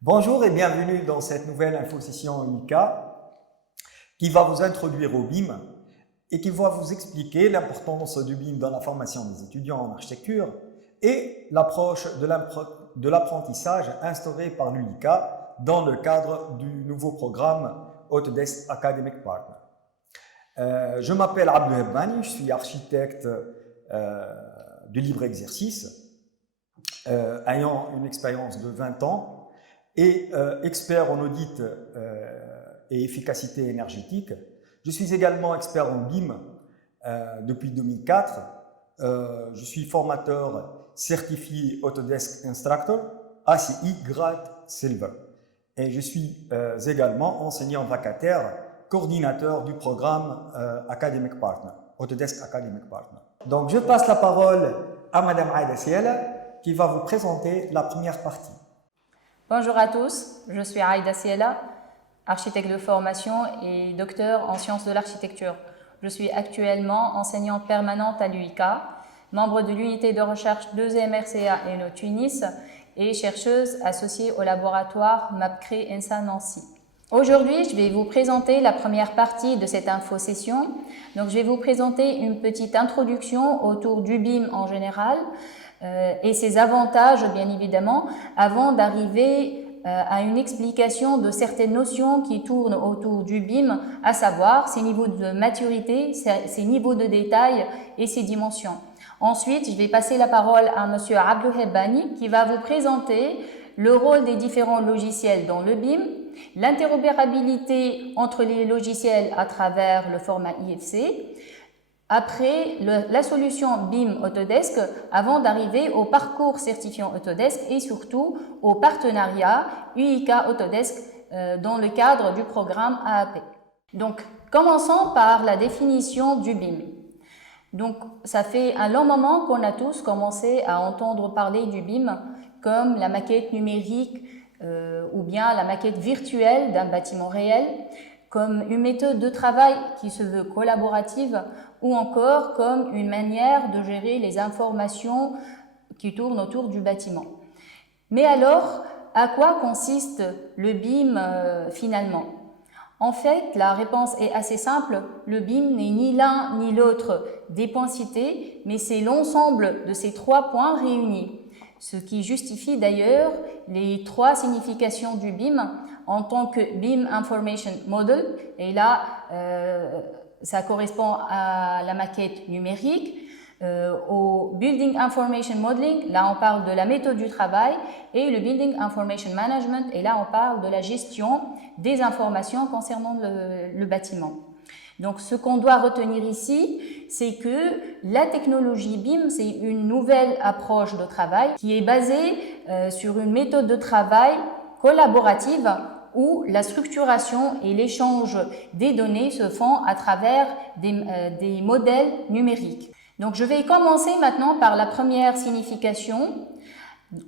Bonjour et bienvenue dans cette nouvelle infosession UNICA qui va vous introduire au BIM et qui va vous expliquer l'importance du BIM dans la formation des étudiants en architecture et l'approche de l'apprentissage instaurée par l'UNICA dans le cadre du nouveau programme Autodesk Academic Partner. Je m'appelle Abdel Hebbani, je suis architecte de libre exercice ayant une expérience de 20 ans et expert en audit et efficacité énergétique. Je suis également expert en BIM depuis 2004. Je suis formateur certifié Autodesk Instructor, ACI Grade Silver. Et je suis également enseignant vacataire, coordinateur du programme Academic Partner, Autodesk Academic Partner. Donc je passe la parole à Madame Aïda Siela qui va vous présenter la première partie. Bonjour à tous, je suis Aïda Siela, architecte de formation et docteur en sciences de l'architecture. Je suis actuellement enseignante permanente à l'UICA, membre de l'unité de recherche 2e RCA ENO Tunis et chercheuse associée au laboratoire MapCré ENSA Nancy. Aujourd'hui, je vais vous présenter la première partie de cette infosession. Donc, je vais vous présenter une petite introduction autour du BIM en général, et ses avantages bien évidemment, avant d'arriver à une explication de certaines notions qui tournent autour du BIM, à savoir ses niveaux de maturité, ses niveaux de détail et ses dimensions. Ensuite, je vais passer la parole à M. Abdel Hebbani qui va vous présenter le rôle des différents logiciels dans le BIM, l'interopérabilité entre les logiciels à travers le format IFC, après la solution BIM Autodesk avant d'arriver au parcours certifiant Autodesk et surtout au partenariat UICA Autodesk dans le cadre du programme AAP. Donc, commençons par la définition du BIM. Donc, ça fait un long moment qu'on a tous commencé à entendre parler du BIM comme la maquette numérique ou bien la maquette virtuelle d'un bâtiment réel, comme une méthode de travail qui se veut collaborative ou encore comme une manière de gérer les informations qui tournent autour du bâtiment. Mais alors, à quoi consiste le BIM finalement? En fait, la réponse est assez simple. Le BIM n'est ni l'un ni l'autre des points cités, mais c'est l'ensemble de ces trois points réunis. Ce qui justifie d'ailleurs les trois significations du BIM en tant que BIM Information Model. Et là, ça correspond à la maquette numérique. Au Building Information Modeling, là on parle de la méthode du travail, et le Building Information Management, et là on parle de la gestion des informations concernant le bâtiment. Donc ce qu'on doit retenir ici, c'est que la technologie BIM, c'est une nouvelle approche de travail qui est basée sur une méthode de travail collaborative où la structuration et l'échange des données se font à travers des modèles numériques. Donc je vais commencer maintenant par la première signification,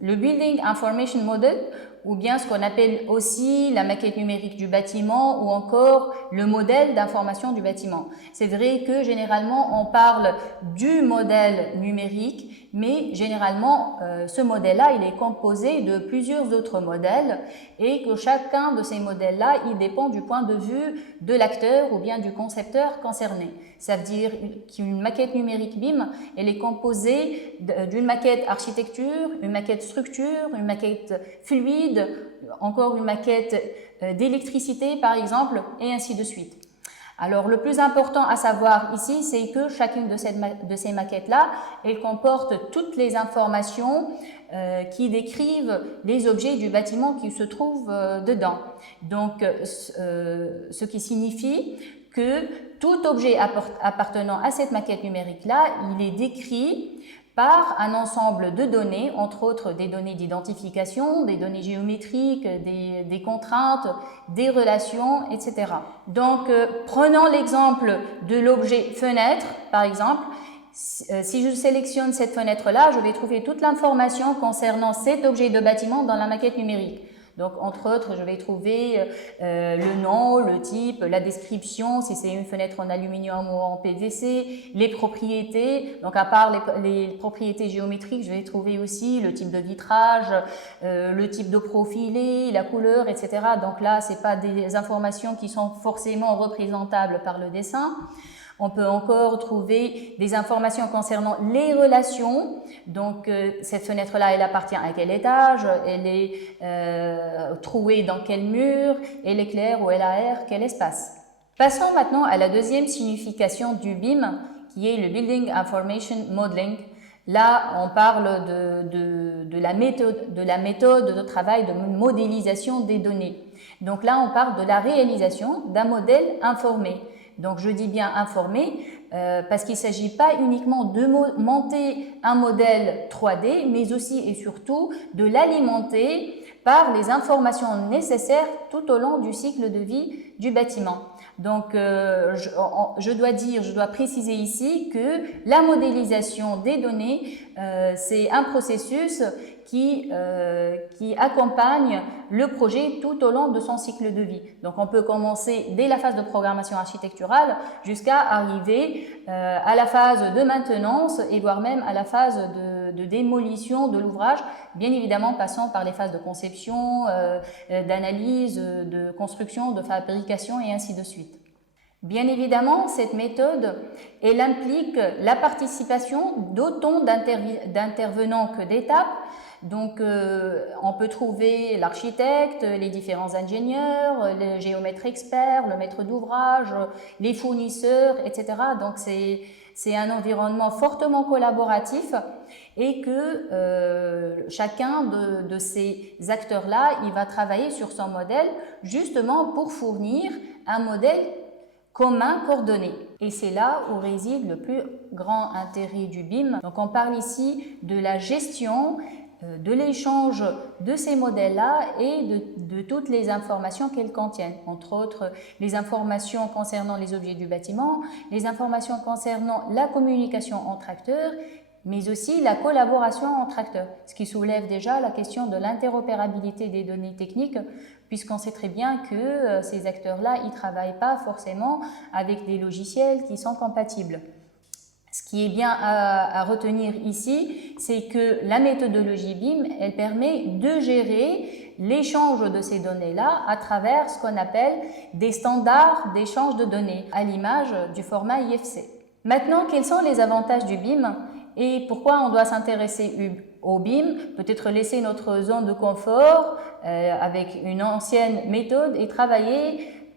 le Building Information Model, ou bien ce qu'on appelle aussi la maquette numérique du bâtiment ou encore le modèle d'information du bâtiment. C'est vrai que généralement on parle du modèle numérique, mais généralement ce modèle-là il est composé de plusieurs autres modèles et que chacun de ces modèles-là il dépend du point de vue de l'acteur ou bien du concepteur concerné. Ça veut dire qu'une maquette numérique BIM, elle est composée d'une maquette architecture, une maquette structure, une maquette fluide, encore une maquette d'électricité par exemple, et ainsi de suite. Alors le plus important à savoir ici, c'est que chacune de ces maquettes-là, elle comporte toutes les informations qui décrivent les objets du bâtiment qui se trouvent dedans. Donc ce qui signifie que tout objet appartenant à cette maquette numérique-là, il est décrit par un ensemble de données, entre autres des données d'identification, des données géométriques, des contraintes, des relations, etc. Donc, prenons l'exemple de l'objet fenêtre, par exemple. Si je sélectionne cette fenêtre-là, je vais trouver toute l'information concernant cet objet de bâtiment dans la maquette numérique. Donc, entre autres, je vais trouver le nom, le type, la description, si c'est une fenêtre en aluminium ou en PVC, les propriétés. Donc, à part les propriétés géométriques, je vais trouver aussi le type de vitrage, le type de profilé, la couleur, etc. Donc là, c'est pas des informations qui sont forcément représentables par le dessin. On peut encore trouver des informations concernant les relations. Donc, cette fenêtre-là, elle appartient à quel étage, elle est trouée dans quel mur, elle est claire ou elle a air, quel espace. Passons maintenant à la deuxième signification du BIM, qui est le Building Information Modeling. Là, on parle de la méthode de travail de modélisation des données. Donc là, on parle de la réalisation d'un modèle informé. Donc, je dis bien informé parce qu'il ne s'agit pas uniquement de monter un modèle 3D, mais aussi et surtout de l'alimenter par les informations nécessaires tout au long du cycle de vie du bâtiment. Donc, je dois préciser ici que la modélisation des données, c'est un processus qui accompagne le projet tout au long de son cycle de vie. Donc, on peut commencer dès la phase de programmation architecturale jusqu'à arriver à la phase de maintenance et voire même à la phase de démolition de l'ouvrage, bien évidemment passant par les phases de conception, d'analyse, de construction, de fabrication et ainsi de suite. Bien évidemment, cette méthode, elle implique la participation d'autant d'intervenants que d'étapes. Donc, on peut trouver l'architecte, les différents ingénieurs, le géomètre expert, le maître d'ouvrage, les fournisseurs, etc. Donc, c'est un environnement fortement collaboratif et que chacun de ces acteurs-là, il va travailler sur son modèle justement pour fournir un modèle commun coordonné. Et c'est là où réside le plus grand intérêt du BIM. Donc, on parle ici de la gestion, de l'échange de ces modèles-là et de toutes les informations qu'elles contiennent, entre autres les informations concernant les objets du bâtiment, les informations concernant la communication entre acteurs, mais aussi la collaboration entre acteurs, ce qui soulève déjà la question de l'interopérabilité des données techniques, puisqu'on sait très bien que ces acteurs-là, ils ne travaillent pas forcément avec des logiciels qui sont compatibles. Ce qui est bien à retenir ici, c'est que la méthodologie BIM, elle permet de gérer l'échange de ces données-là à travers ce qu'on appelle des standards d'échange de données, à l'image du format IFC. Maintenant, quels sont les avantages du BIM et pourquoi on doit s'intéresser au BIM? Peut-être laisser notre zone de confort avec une ancienne méthode et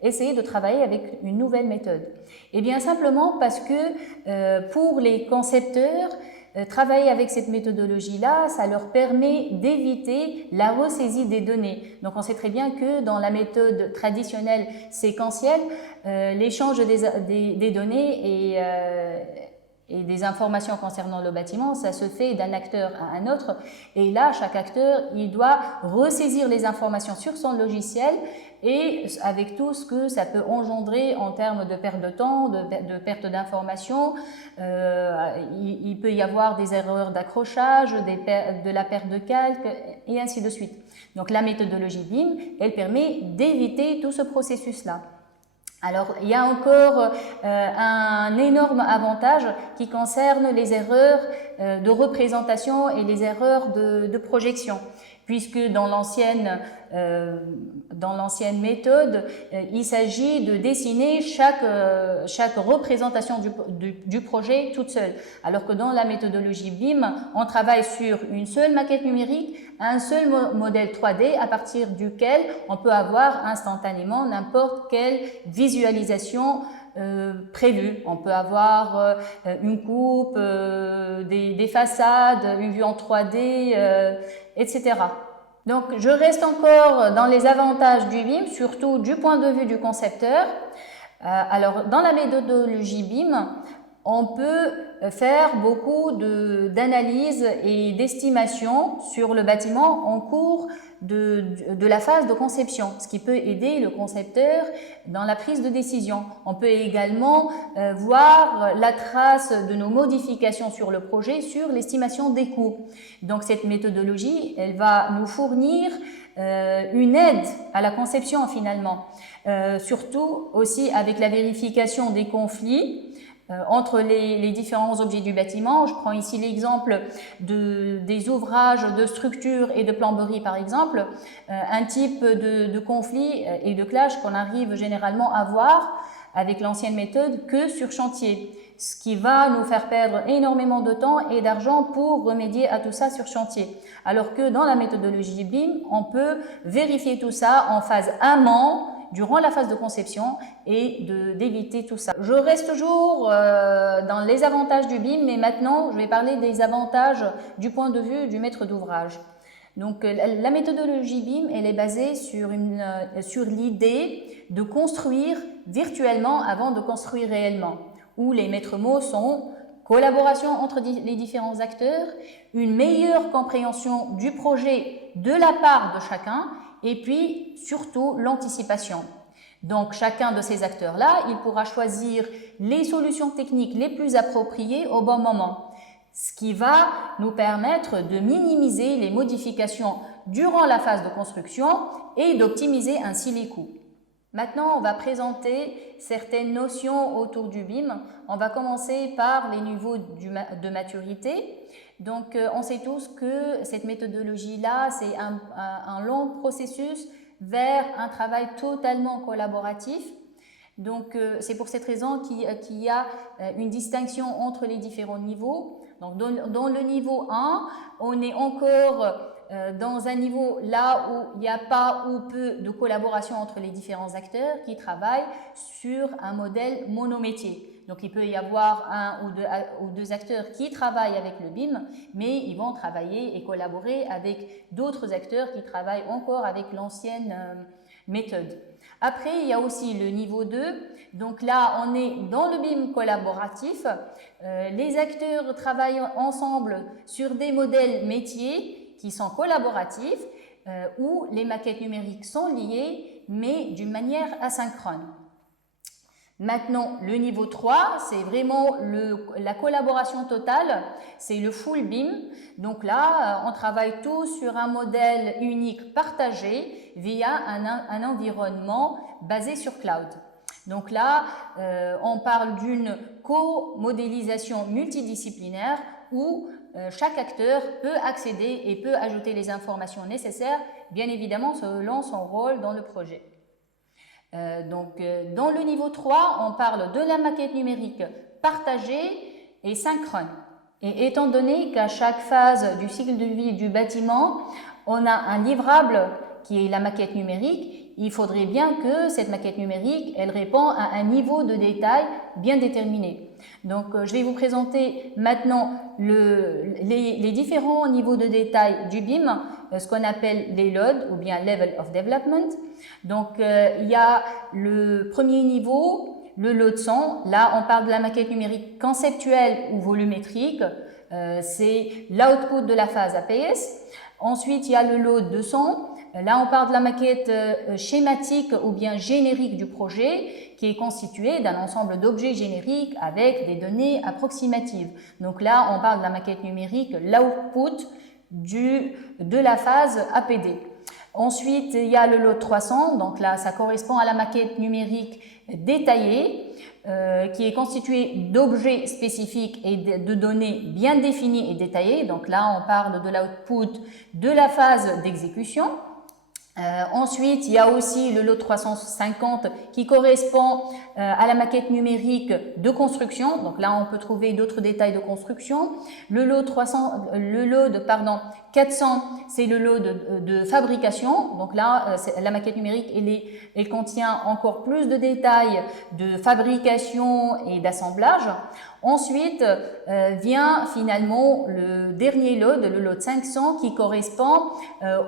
essayer de travailler avec une nouvelle méthode. Eh bien, simplement parce que pour les concepteurs, travailler avec cette méthodologie-là, ça leur permet d'éviter la ressaisie des données. Donc, on sait très bien que dans la méthode traditionnelle séquentielle, l'échange des données et des informations concernant le bâtiment, ça se fait d'un acteur à un autre. Et là, chaque acteur, il doit ressaisir les informations sur son logiciel et avec tout ce que ça peut engendrer en termes de perte de temps, de perte d'informations. Il peut y avoir des erreurs d'accrochage, de la perte de calque et ainsi de suite. Donc, la méthodologie BIM, elle permet d'éviter tout ce processus-là. Alors, il y a encore un énorme avantage qui concerne les erreurs de représentation et les erreurs de projection, puisque dans l'ancienne méthode, il s'agit de dessiner chaque représentation du projet toute seule, alors que dans la méthodologie BIM, on travaille sur une seule maquette numérique, un seul modèle 3D à partir duquel on peut avoir instantanément n'importe quelle visualisation prévue. On peut avoir une coupe, des façades, une vue en 3D, etc. Donc, je reste encore dans les avantages du BIM, surtout du point de vue du concepteur. Alors, dans la méthodologie BIM, on peut faire beaucoup d'analyses et d'estimations sur le bâtiment en cours de la phase de conception, ce qui peut aider le concepteur dans la prise de décision. On peut également voir la trace de nos modifications sur le projet sur l'estimation des coûts. Donc, cette méthodologie, elle va nous fournir une aide à la conception finalement, surtout aussi avec la vérification des conflits entre les différents objets du bâtiment. Je prends ici l'exemple des ouvrages de structure et de plomberie par exemple, un type de conflit et de clash qu'on arrive généralement à voir avec l'ancienne méthode que sur chantier, ce qui va nous faire perdre énormément de temps et d'argent pour remédier à tout ça sur chantier. Alors que dans la méthodologie BIM, on peut vérifier tout ça en phase amont, durant la phase de conception et d'éviter tout ça. Je reste toujours dans les avantages du BIM, mais maintenant je vais parler des avantages du point de vue du maître d'ouvrage. Donc la méthodologie BIM, elle est basée sur l'idée de construire virtuellement avant de construire réellement, où les maîtres mots sont collaboration entre les différents acteurs, une meilleure compréhension du projet de la part de chacun, et puis surtout l'anticipation. Donc chacun de ces acteurs-là, il pourra choisir les solutions techniques les plus appropriées au bon moment, ce qui va nous permettre de minimiser les modifications durant la phase de construction et d'optimiser ainsi les coûts. Maintenant, on va présenter certaines notions autour du BIM. On va commencer par les niveaux de maturité. Donc, on sait tous que cette méthodologie-là, c'est un long processus vers un travail totalement collaboratif. Donc, c'est pour cette raison qu'il y a une distinction entre les différents niveaux. Donc, dans le niveau 1, on est encore dans un niveau là où il n'y a pas ou peu de collaboration entre les différents acteurs qui travaillent sur un modèle monométier. Donc, il peut y avoir un ou deux acteurs qui travaillent avec le BIM, mais ils vont travailler et collaborer avec d'autres acteurs qui travaillent encore avec l'ancienne méthode. Après, il y a aussi le niveau 2. Donc là, on est dans le BIM collaboratif. Les acteurs travaillent ensemble sur des modèles métiers qui sont collaboratifs, où les maquettes numériques sont liées, mais d'une manière asynchrone. Maintenant, le niveau 3, c'est vraiment la collaboration totale, c'est le full BIM. Donc là, on travaille tous sur un modèle unique partagé via un environnement basé sur cloud. Donc là, on parle d'une co-modélisation multidisciplinaire où chaque acteur peut accéder et peut ajouter les informations nécessaires, bien évidemment selon son rôle dans le projet. Dans le niveau 3, on parle de la maquette numérique partagée et synchrone. Et étant donné qu'à chaque phase du cycle de vie du bâtiment, on a un livrable qui est la maquette numérique, il faudrait bien que cette maquette numérique, elle répond à un niveau de détail bien déterminé. Donc, je vais vous présenter maintenant les différents niveaux de détail du BIM, ce qu'on appelle les LOD ou bien Level of Development. Donc, il y a le premier niveau, le LOD 100. Là, on parle de la maquette numérique conceptuelle ou volumétrique. C'est l'output de la phase APS. Ensuite, il y a le LOD 200. Là, on parle de la maquette schématique ou bien générique du projet qui est constituée d'un ensemble d'objets génériques avec des données approximatives. Donc là, on parle de la maquette numérique, l'output de la phase APD. Ensuite, il y a le lot 300. Donc là, ça correspond à la maquette numérique détaillée qui est constituée d'objets spécifiques et de données bien définies et détaillées. Donc là, on parle de l'output de la phase d'exécution. Ensuite, il y a aussi le lot 350 qui correspond à la maquette numérique de construction. Donc là, on peut trouver d'autres détails de construction. Le lot 400, c'est le lot de fabrication. Donc là, la maquette numérique, elle contient encore plus de détails de fabrication et d'assemblage. Ensuite, vient finalement le dernier lot, le lot 500, qui correspond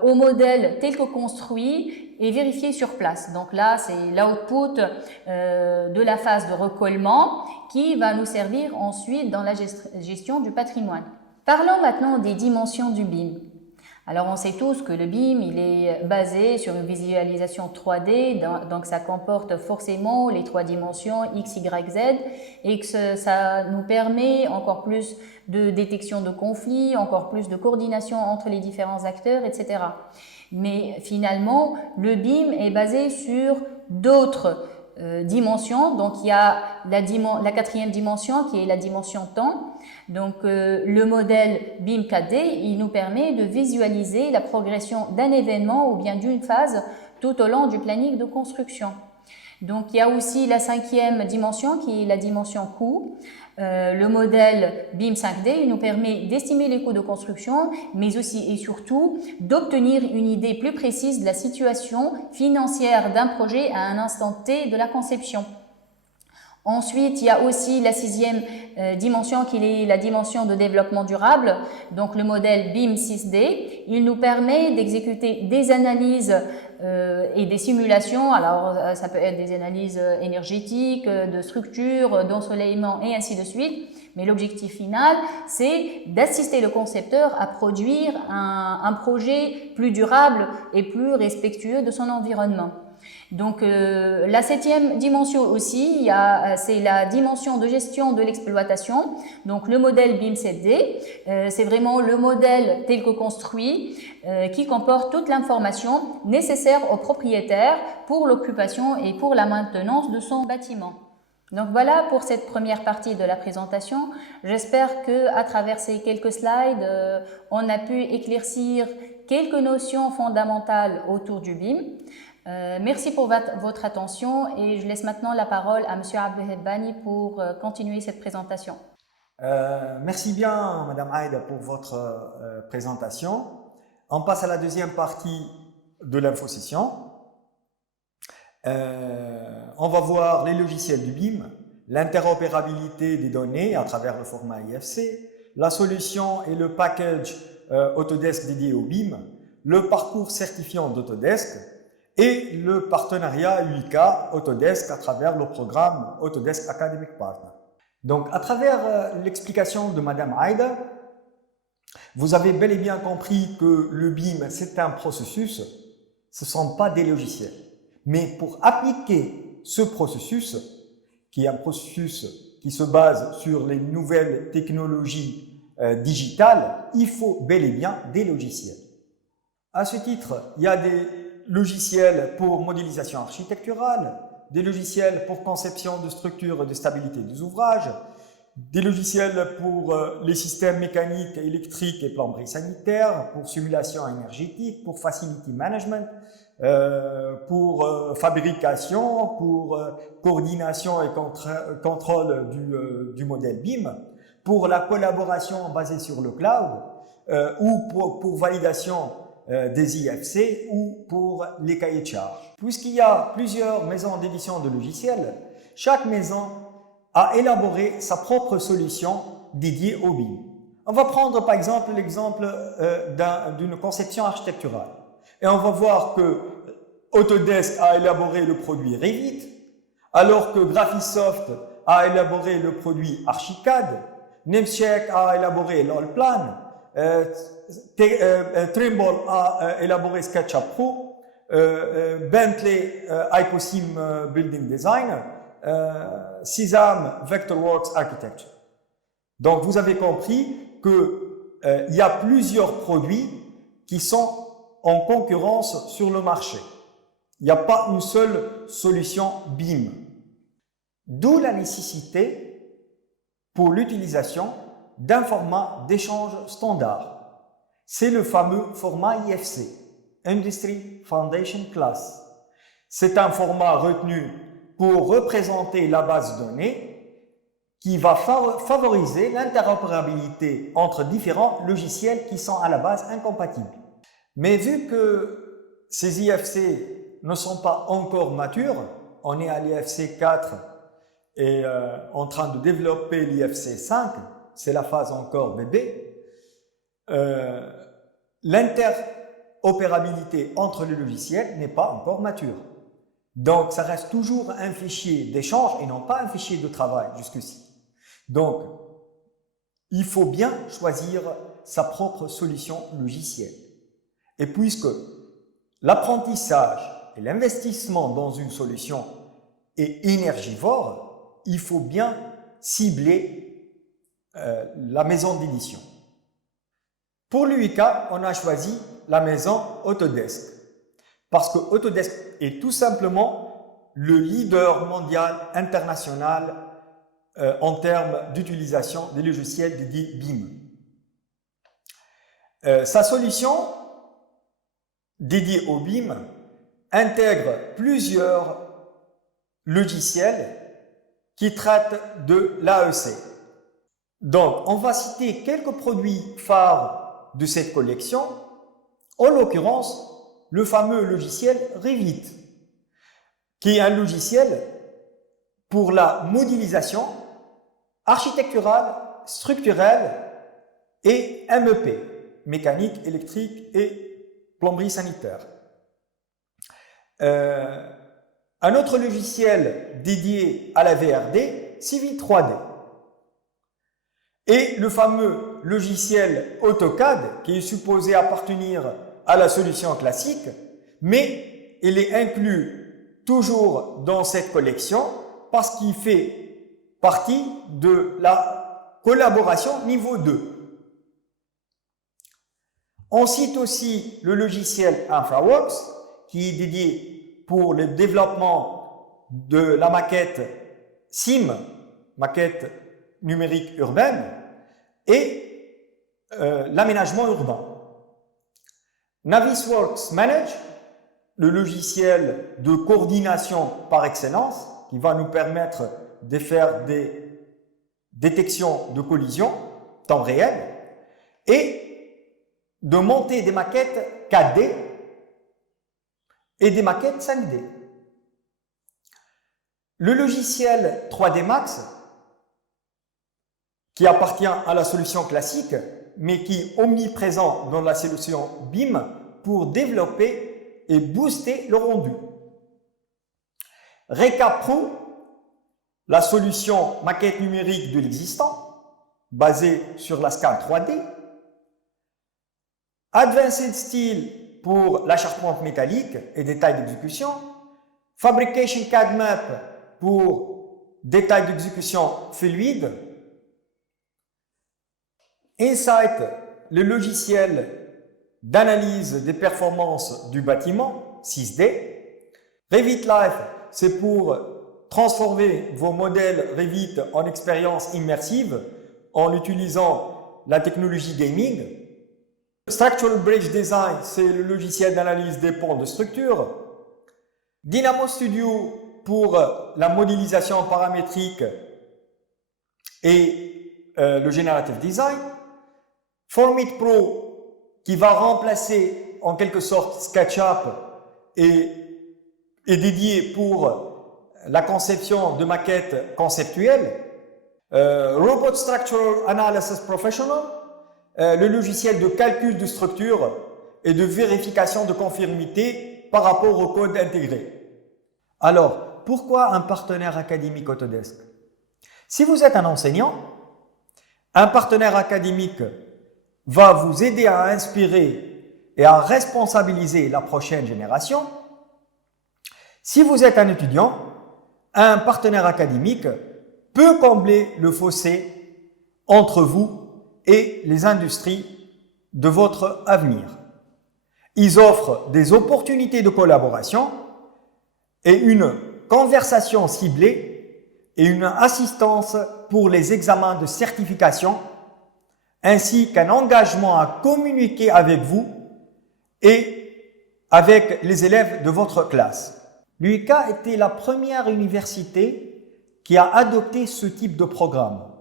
au modèle tel que construit et vérifié sur place. Donc là, c'est l'output de la phase de recollement qui va nous servir ensuite dans la gestion du patrimoine. Parlons maintenant des dimensions du BIM. Alors on sait tous que le BIM il est basé sur une visualisation 3D, donc ça comporte forcément les 3 dimensions X, Y, Z et que ça nous permet encore plus de détection de conflits, encore plus de coordination entre les différents acteurs, etc. Mais finalement, le BIM est basé sur d'autres dimensions. Donc il y a la 4e dimension qui est la dimension temps. Donc le modèle BIM 4D, il nous permet de visualiser la progression d'un événement ou bien d'une phase tout au long du planning de construction. Donc il y a aussi la 5e dimension qui est la dimension coût. Le modèle BIM 5D il nous permet d'estimer les coûts de construction, mais aussi et surtout d'obtenir une idée plus précise de la situation financière d'un projet à un instant T de la conception. Ensuite, il y a aussi la 6e dimension qui est la dimension de développement durable. Donc le modèle BIM 6D, il nous permet d'exécuter des analyses et des simulations. Alors ça peut être des analyses énergétiques, de structure, d'ensoleillement et ainsi de suite. Mais l'objectif final, c'est d'assister le concepteur à produire un projet plus durable et plus respectueux de son environnement. Donc la 7e dimension aussi, c'est la dimension de gestion de l'exploitation. Donc le modèle BIM 7D, c'est vraiment le modèle tel que construit qui comporte toute l'information nécessaire au propriétaire pour l'occupation et pour la maintenance de son bâtiment. Donc voilà pour cette première partie de la présentation. J'espère que à travers ces quelques slides, on a pu éclaircir quelques notions fondamentales autour du BIM. Merci pour votre attention et je laisse maintenant la parole à M. Abdelhebani pour continuer cette présentation. Merci bien, Madame Aïda, pour votre présentation. On passe à la deuxième partie de l'infosession. On va voir les logiciels du BIM, l'interopérabilité des données à travers le format IFC, la solution et le package Autodesk dédié au BIM, le parcours certifiant d'Autodesk et le partenariat UIK Autodesk à travers le programme Autodesk Academic Partner. Donc, à travers l'explication de Madame Aïda, vous avez bel et bien compris que le BIM, c'est un processus, ce ne sont pas des logiciels. Mais pour appliquer ce processus, qui est un processus qui se base sur les nouvelles technologies digitales, il faut bel et bien des logiciels. À ce titre, il y a des logiciels pour modélisation architecturale, des logiciels pour conception de structures et de stabilité des ouvrages, des logiciels pour les systèmes mécaniques, électriques et plomberie sanitaire, pour simulation énergétique, pour facility management, pour fabrication, pour coordination et contrôle du modèle BIM, pour la collaboration basée sur le cloud ou pour validation des IFC ou pour les cahiers de charges. Puisqu'il y a plusieurs maisons d'édition de logiciels, chaque maison a élaboré sa propre solution dédiée au BIM. On va prendre par exemple l'exemple d'une conception architecturale. Et on va voir que Autodesk a élaboré le produit Revit, alors que Graphisoft a élaboré le produit Archicad, Namecheck a élaboré l'Allplan, Trimble a élaboré SketchUp Pro, Bentley Icosim Building Design, Sysam Vectorworks Architecture. Donc vous avez compris qu'il y a plusieurs produits qui sont en concurrence sur le marché. Il n'y a pas une seule solution BIM. D'où la nécessité pour l'utilisation d'un format d'échange standard. C'est le fameux format IFC, Industry Foundation Class. C'est un format retenu pour représenter la base de données qui va favoriser l'interopérabilité entre différents logiciels qui sont à la base incompatibles. Mais vu que ces IFC ne sont pas encore matures, on est à l'IFC 4 et en train de développer l'IFC 5, c'est la phase encore bébé, l'interopérabilité entre les logiciels n'est pas encore mature. Donc, ça reste toujours un fichier d'échange et non pas un fichier de travail jusqu'ici. Donc, il faut bien choisir sa propre solution logicielle. Et puisque l'apprentissage et l'investissement dans une solution est énergivore, il faut bien cibler la maison d'édition. Pour l'UIK, on a choisi la maison Autodesk parce que Autodesk est tout simplement le leader mondial international en termes d'utilisation des logiciels dédiés BIM. Sa solution dédiée au BIM intègre plusieurs logiciels qui traitent de l'AEC. Donc, on va citer quelques produits phares de cette collection, en l'occurrence le fameux logiciel Revit, qui est un logiciel pour la modélisation architecturale, structurelle et MEP, mécanique, électrique et plomberie sanitaire. Un autre logiciel dédié à la VRD, Civil 3D. Et le fameux logiciel AutoCAD qui est supposé appartenir à la solution classique, mais il est inclus toujours dans cette collection parce qu'il fait partie de la collaboration niveau 2. On cite aussi le logiciel InfraWorks qui est dédié pour le développement de la maquette SIM, maquette numérique urbaine, et l'aménagement urbain. Navisworks Manage, le logiciel de coordination par excellence, qui va nous permettre de faire des détections de collisions temps réel et de monter des maquettes 4D et des maquettes 5D. Le logiciel 3D Max, qui appartient à la solution classique, mais qui est omniprésent dans la solution BIM pour développer et booster le rendu. Recap Pro, la solution maquette numérique de l'existant, basée sur la scan 3D. Advanced Steel pour la charpente métallique et détails d'exécution. Fabrication CAD Map pour détails d'exécution fluide. Insight, le logiciel d'analyse des performances du bâtiment, 6D. Revit Life, c'est pour transformer vos modèles Revit en expérience immersive en utilisant la technologie gaming. Structural Bridge Design, c'est le logiciel d'analyse des ponts de structure. Dynamo Studio pour la modélisation paramétrique et le Generative Design. Formit Pro qui va remplacer en quelque sorte SketchUp et est dédié pour la conception de maquettes conceptuelles. Robot Structural Analysis Professional, le logiciel de calcul de structure et de vérification de conformité par rapport au code intégré. Alors, pourquoi un partenaire académique Autodesk? Si vous êtes un enseignant, un partenaire académique va vous aider à inspirer et à responsabiliser la prochaine génération. Si vous êtes un étudiant, un partenaire académique peut combler le fossé entre vous et les industries de votre avenir. Ils offrent des opportunités de collaboration et une conversation ciblée et une assistance pour les examens de certification ainsi qu'un engagement à communiquer avec vous et avec les élèves de votre classe. L'UIK était la première université qui a adopté ce type de programme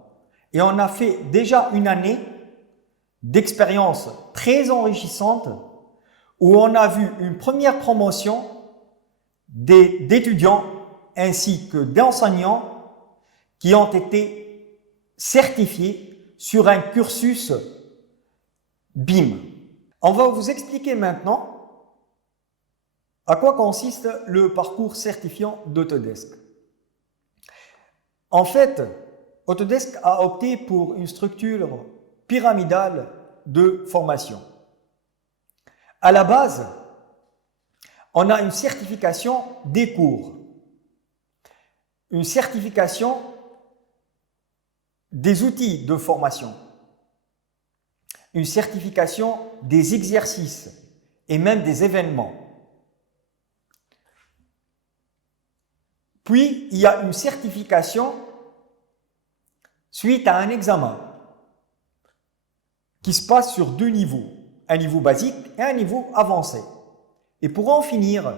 et on a fait déjà une année d'expérience très enrichissante où on a vu une première promotion d'étudiants ainsi que d'enseignants qui ont été certifiés sur un cursus BIM. On va vous expliquer maintenant à quoi consiste le parcours certifiant d'Autodesk. En fait, Autodesk a opté pour une structure pyramidale de formation. À la base, on a une certification des cours, une certification des outils de formation, une certification des exercices et même des événements. Puis, il y a une certification suite à un examen qui se passe sur deux niveaux, un niveau basique et un niveau avancé. Et pour en finir,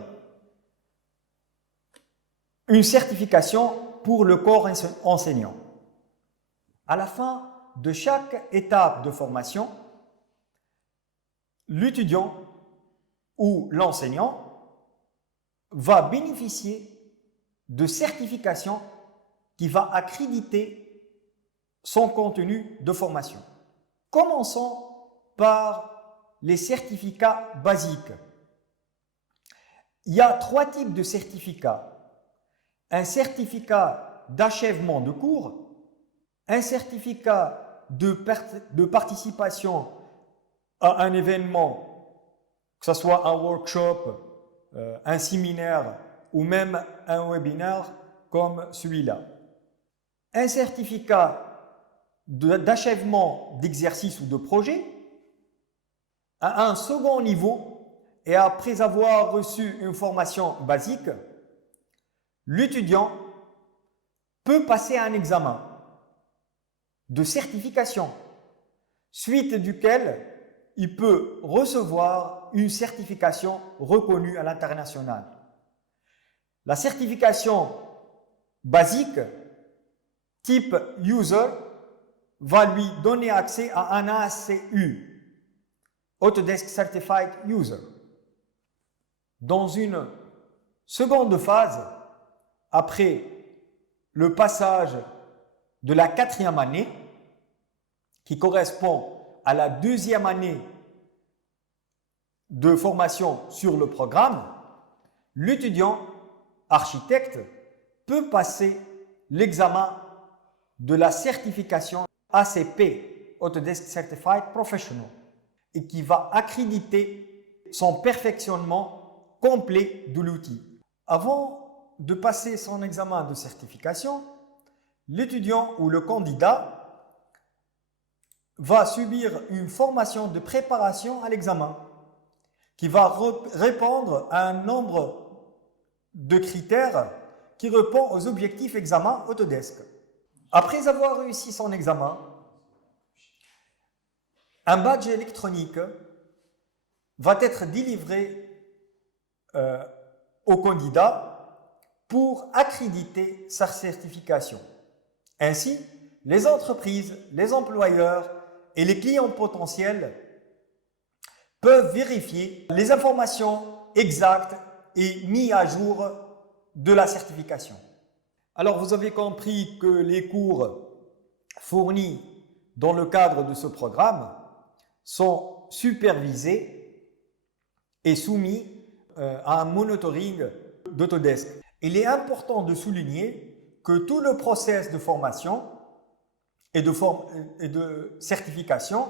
une certification pour le corps enseignant. À la fin de chaque étape de formation, l'étudiant ou l'enseignant va bénéficier de certifications qui va accréditer son contenu de formation. Commençons par les certificats basiques. Il y a trois types de certificats. Un certificat d'achèvement de cours, un certificat de participation à un événement, que ce soit un workshop, un séminaire ou même un webinaire comme celui-là. Un certificat d'achèvement d'exercice ou de projet à un second niveau et après avoir reçu une formation basique, l'étudiant peut passer un examen de certification, suite duquel il peut recevoir une certification reconnue à l'international. La certification basique, type user, va lui donner accès à un ACU, Autodesk Certified User. Dans une seconde phase, après le passage de la 4e année, qui correspond à la 2e année de formation sur le programme, l'étudiant architecte peut passer l'examen de la certification ACP, Autodesk Certified Professional, et qui va accréditer son perfectionnement complet de l'outil. Avant de passer son examen de certification, l'étudiant ou le candidat va subir une formation de préparation à l'examen qui va répondre à un nombre de critères qui répond aux objectifs examen Autodesk. Après avoir réussi son examen, un badge électronique va être délivré au candidat pour accréditer sa certification. Ainsi, les entreprises, les employeurs et les clients potentiels peuvent vérifier les informations exactes et mises à jour de la certification. Alors, vous avez compris que les cours fournis dans le cadre de ce programme sont supervisés et soumis à un monitoring d'Autodesk. Il est important de souligner que tout le process de formation et de certification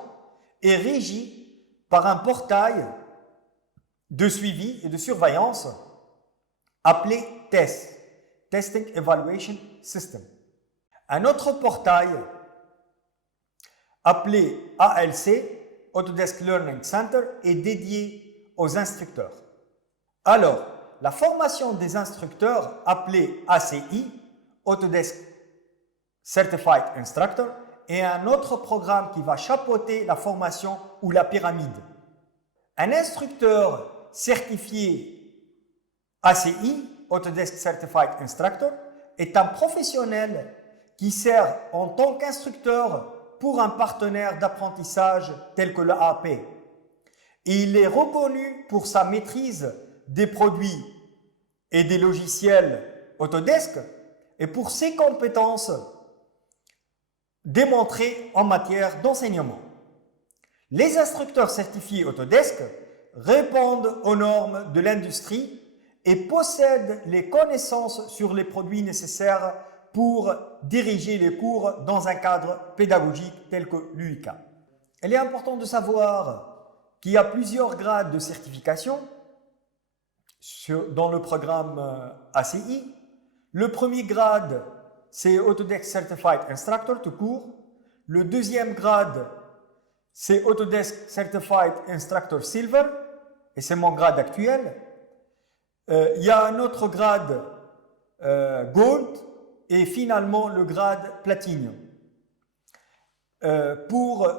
est régi par un portail de suivi et de surveillance appelé TESS, Testing Evaluation System. Un autre portail appelé ALC, Autodesk Learning Center, est dédié aux instructeurs. Alors, la formation des instructeurs, appelée ACI, Autodesk Certified Instructor, est un autre programme qui va chapeauter la formation ou la pyramide. Un instructeur certifié ACI, Autodesk Certified Instructor, est un professionnel qui sert en tant qu'instructeur pour un partenaire d'apprentissage tel que l'AAP. Et il est reconnu pour sa maîtrise des produits et des logiciels Autodesk et pour ses compétences démontrées en matière d'enseignement. Les instructeurs certifiés Autodesk répondent aux normes de l'industrie et possèdent les connaissances sur les produits nécessaires pour diriger les cours dans un cadre pédagogique tel que l'UICA. Il est important de savoir qui a plusieurs grades de certification dans le programme ACI. Le premier grade, c'est Autodesk Certified Instructor tout court. Le deuxième grade, c'est Autodesk Certified Instructor Silver, et c'est mon grade actuel. Il y a un autre grade Gold, et finalement le grade Platinum. Pour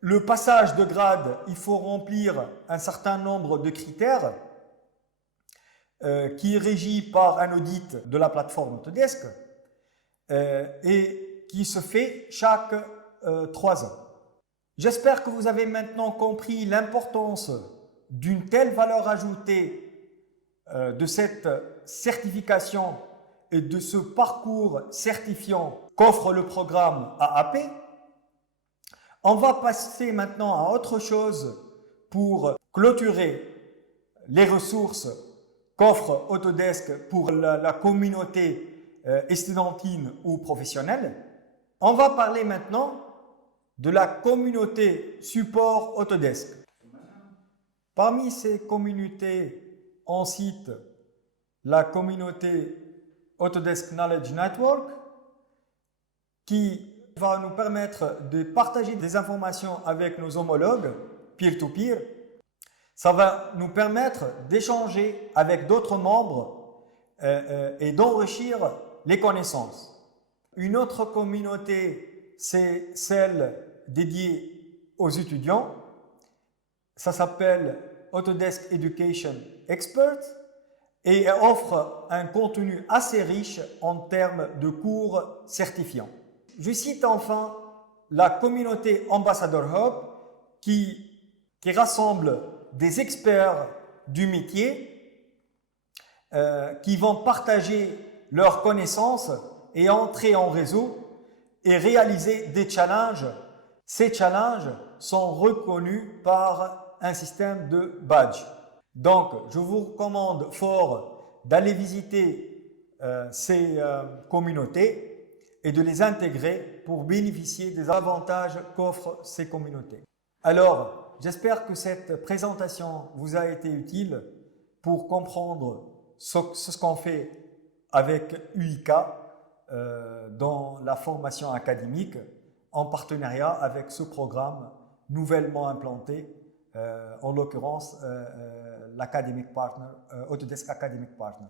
le passage de grade, il faut remplir un certain nombre de critères qui est régi par un audit de la plateforme Autodesk et qui se fait chaque 3 ans. J'espère que vous avez maintenant compris l'importance d'une telle valeur ajoutée de cette certification et de ce parcours certifiant qu'offre le programme AAP. On va passer maintenant à autre chose pour clôturer les ressources qu'offre Autodesk pour la communauté estudiantine ou professionnelle. On va parler maintenant de la communauté support Autodesk. Parmi ces communautés, on cite la communauté Autodesk Knowledge Network qui va nous permettre de partager des informations avec nos homologues peer-to-peer. Ça va nous permettre d'échanger avec d'autres membres et d'enrichir les connaissances. Une autre communauté, c'est celle dédiée aux étudiants. Ça s'appelle Autodesk Education Experts et offre un contenu assez riche en termes de cours certifiants. Je cite enfin la communauté Ambassador Hub qui rassemble des experts du métier qui vont partager leurs connaissances et entrer en réseau et réaliser des challenges. Ces challenges sont reconnus par un système de badge. Donc, je vous recommande fort d'aller visiter ces communautés et de les intégrer pour bénéficier des avantages qu'offrent ces communautés. Alors, j'espère que cette présentation vous a été utile pour comprendre ce qu'on fait avec UIK dans la formation académique en partenariat avec ce programme nouvellement implanté, en l'occurrence l'Academic Partner, Autodesk Academic Partner.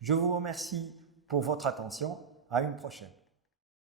Je vous remercie pour votre attention. À une prochaine.